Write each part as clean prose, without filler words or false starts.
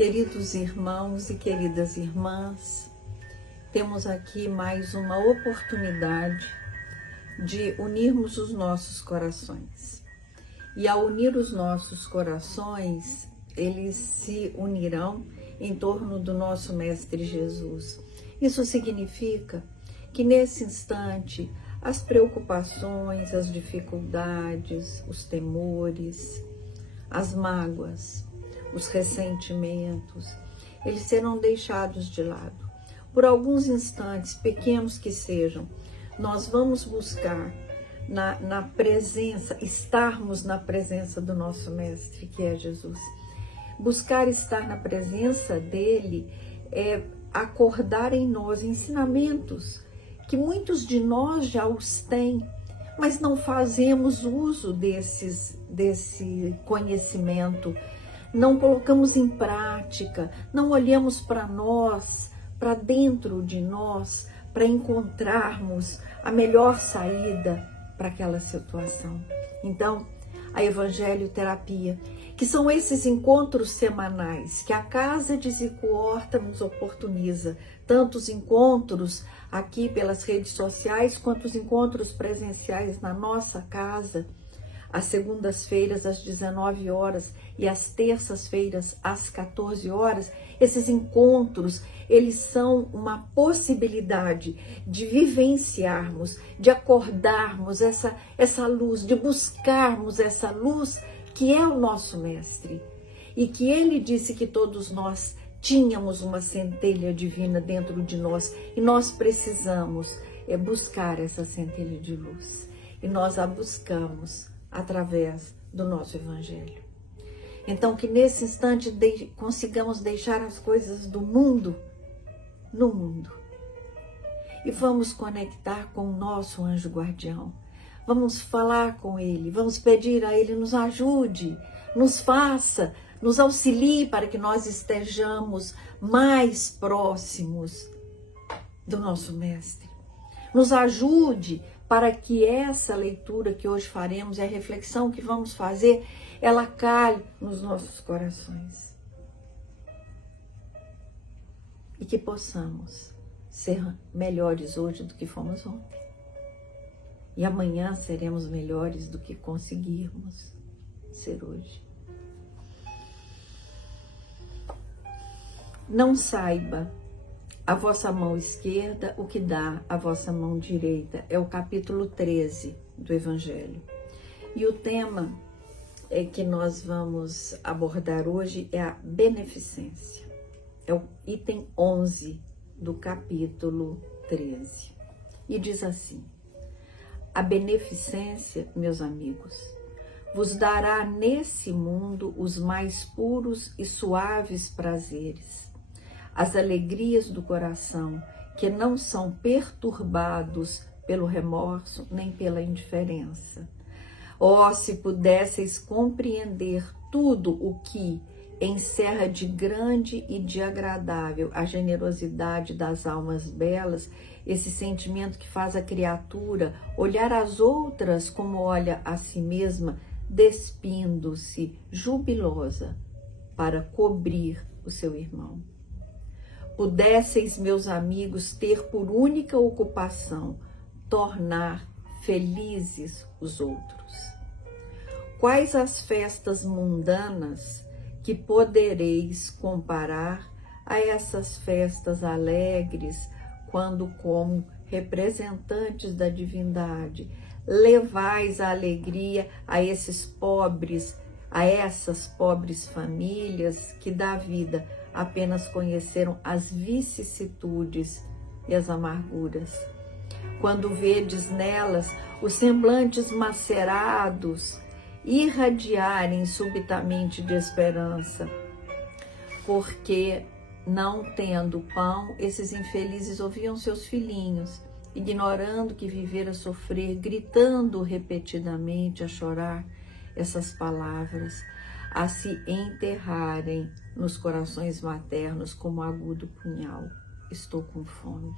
Queridos irmãos e queridas irmãs, temos aqui mais uma oportunidade de unirmos os nossos corações. E ao unir os nossos corações, eles se unirão em torno do nosso Mestre Jesus. Isso significa que nesse instante as preocupações, as dificuldades, os temores, as mágoas, os ressentimentos, eles serão deixados de lado. Por alguns instantes, pequenos que sejam, nós vamos buscar na presença, estarmos na presença do nosso Mestre, que é Jesus. Buscar estar na presença dele é acordar em nós ensinamentos que muitos de nós já os têm, mas não fazemos uso desse conhecimento, não colocamos em prática, não olhamos para nós, para dentro de nós, para encontrarmos a melhor saída para aquela situação. Então, a Evangelho Terapia, que são esses encontros semanais que a Casa de Zico Horta nos oportuniza, tanto os encontros aqui pelas redes sociais, quanto os encontros presenciais na nossa casa, às segundas-feiras às 19 horas e às terças-feiras às 14 horas, esses encontros, eles são uma possibilidade de vivenciarmos, de acordarmos essa luz, de buscarmos essa luz que é o nosso Mestre. E que ele disse que todos nós tínhamos uma centelha divina dentro de nós e nós precisamos buscar essa centelha de luz. E nós a buscamos através do nosso Evangelho. Então, que nesse instante consigamos deixar as coisas do mundo no mundo e vamos conectar com o nosso anjo guardião. Vamos falar com ele, vamos pedir a ele, nos ajude, nos faça, nos auxilie para que nós estejamos mais próximos do nosso Mestre. Nos ajude para que essa leitura que hoje faremos e a reflexão que vamos fazer, ela cale nos nossos corações. E que possamos ser melhores hoje do que fomos ontem. E amanhã seremos melhores do que conseguirmos ser hoje. Não saiba a vossa mão esquerda o que dá a vossa mão direita. É o capítulo 13 do Evangelho. E o tema que nós vamos abordar hoje é a beneficência. É o item 11 do capítulo 13. E diz assim: a beneficência, meus amigos, vos dará nesse mundo os mais puros e suaves prazeres, as alegrias do coração, que não são perturbados pelo remorso nem pela indiferença. Oh, se pudesseis compreender tudo o que encerra de grande e de agradável a generosidade das almas belas, esse sentimento que faz a criatura olhar as outras como olha a si mesma, despindo-se jubilosa para cobrir o seu irmão. Pudesseis, meus amigos, ter por única ocupação tornar felizes os outros. Quais as festas mundanas que podereis comparar a essas festas alegres, quando, como representantes da divindade, levais a alegria a essas pobres famílias que da vida apenas conheceram as vicissitudes e as amarguras. Quando vedes nelas os semblantes macerados irradiarem subitamente de esperança, porque, não tendo pão, esses infelizes ouviam seus filhinhos, ignorando que viver a sofrer, gritando repetidamente a chorar essas palavras, a se enterrarem nos corações maternos como agudo punhal. Estou com fome.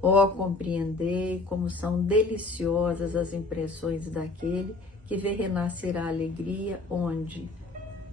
Oh, compreendei como são deliciosas as impressões daquele que vê renascer a alegria onde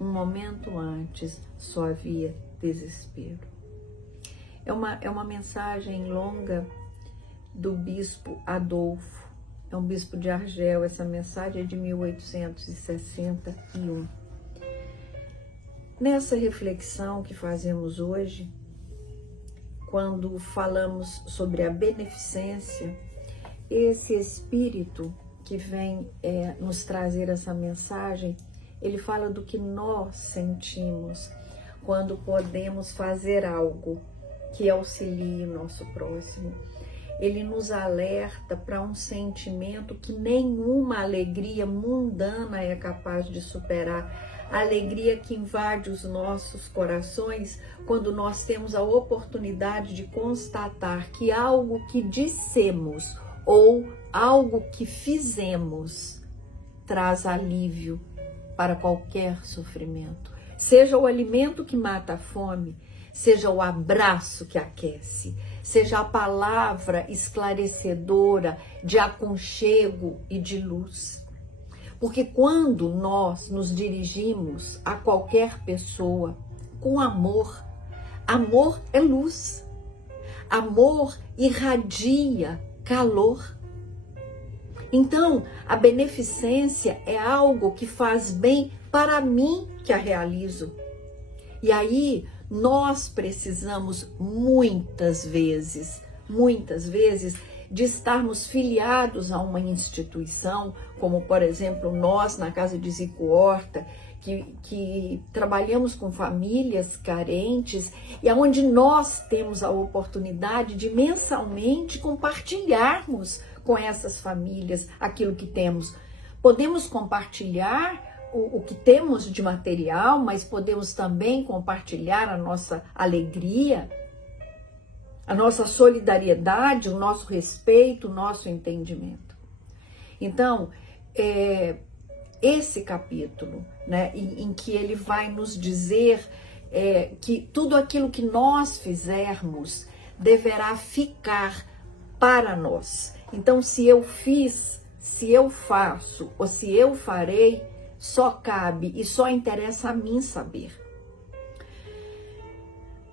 um momento antes só havia desespero. É uma mensagem longa do bispo Adolfo, é um bispo de Argel. Essa mensagem é de 1861. Nessa reflexão que fazemos hoje, quando falamos sobre a beneficência, esse espírito que vem nos trazer essa mensagem, ele fala do que nós sentimos quando podemos fazer algo que auxilie o nosso próximo. Ele nos alerta para um sentimento que nenhuma alegria mundana é capaz de superar. A alegria que invade os nossos corações quando nós temos a oportunidade de constatar que algo que dissemos ou algo que fizemos traz alívio para qualquer sofrimento. Seja o alimento que mata a fome, seja o abraço que aquece, seja a palavra esclarecedora de aconchego e de luz. Porque quando nós nos dirigimos a qualquer pessoa com amor, amor é luz, amor irradia calor. Então, a beneficência é algo que faz bem para mim que a realizo. E aí, nós precisamos muitas vezes, de estarmos filiados a uma instituição, como por exemplo nós na Casa de Zico Horta, que trabalhamos com famílias carentes e onde nós temos a oportunidade de mensalmente compartilharmos com essas famílias aquilo que temos. Podemos compartilhar o que temos de material, mas podemos também compartilhar a nossa alegria, a nossa solidariedade, o nosso respeito, o nosso entendimento. Então, esse capítulo, né, em que ele vai nos dizer que tudo aquilo que nós fizermos deverá ficar para nós. Então, se eu fiz, se eu faço ou se eu farei, só cabe e só interessa a mim saber.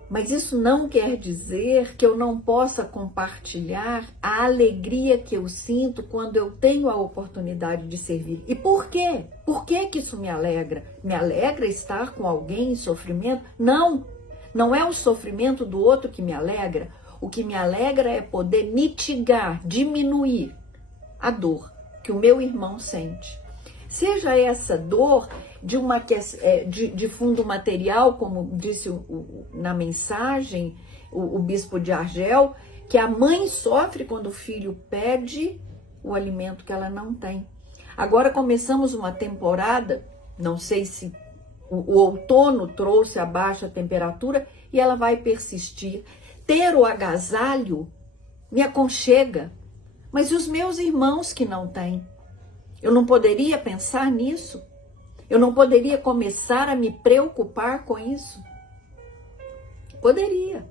Mas isso não quer dizer que eu não possa compartilhar a alegria que eu sinto quando eu tenho a oportunidade de servir. E por quê? Por que que isso me alegra? Me alegra estar com alguém em sofrimento? Não, não é o sofrimento do outro que me alegra. O que me alegra é poder mitigar, diminuir a dor que o meu irmão sente. Seja essa dor de fundo material, como disse na mensagem o bispo de Argel, que a mãe sofre quando o filho pede o alimento que ela não tem. Agora começamos uma temporada, não sei se o outono trouxe a baixa temperatura e ela vai persistir. Ter o agasalho me aconchega, mas e os meus irmãos que não têm? Eu não poderia pensar nisso? Eu não poderia começar a me preocupar com isso? Poderia.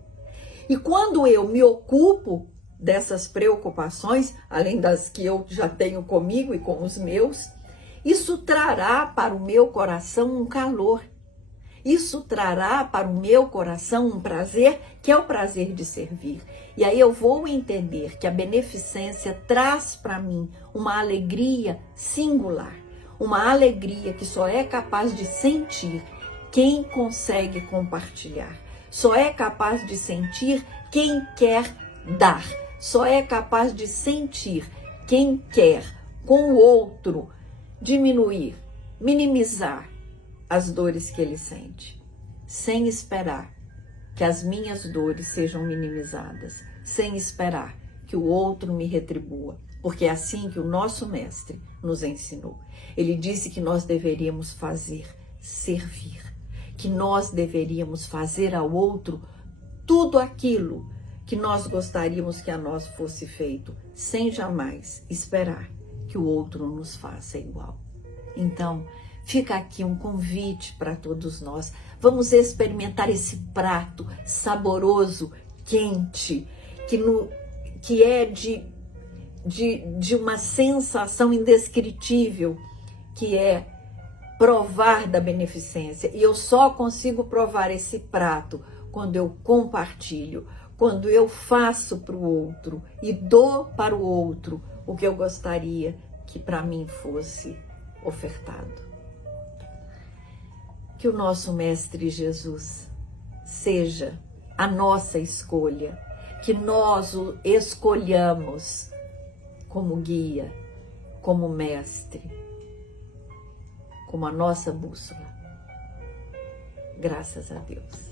E quando eu me ocupo dessas preocupações, além das que eu já tenho comigo e com os meus, isso trará para o meu coração um calor. Isso trará para o meu coração um prazer, que é o prazer de servir. E aí eu vou entender que a beneficência traz para mim uma alegria singular, uma alegria que só é capaz de sentir quem consegue compartilhar, só é capaz de sentir quem quer dar, só é capaz de sentir quem quer com o outro diminuir, minimizar as dores que ele sente, sem esperar que as minhas dores sejam minimizadas, sem esperar que o outro me retribua, porque é assim que o nosso mestre nos ensinou. Ele disse que nós deveríamos fazer servir, que nós deveríamos fazer ao outro tudo aquilo que nós gostaríamos que a nós fosse feito, sem jamais esperar que o outro nos faça igual. Então, fica aqui um convite para todos nós. Vamos experimentar esse prato saboroso, quente, que é de uma sensação indescritível, que é provar da beneficência. E eu só consigo provar esse prato quando eu compartilho, quando eu faço para o outro e dou para o outro o que eu gostaria que para mim fosse ofertado. Que o nosso Mestre Jesus seja a nossa escolha, que nós o escolhamos como guia, como mestre, como a nossa bússola. Graças a Deus.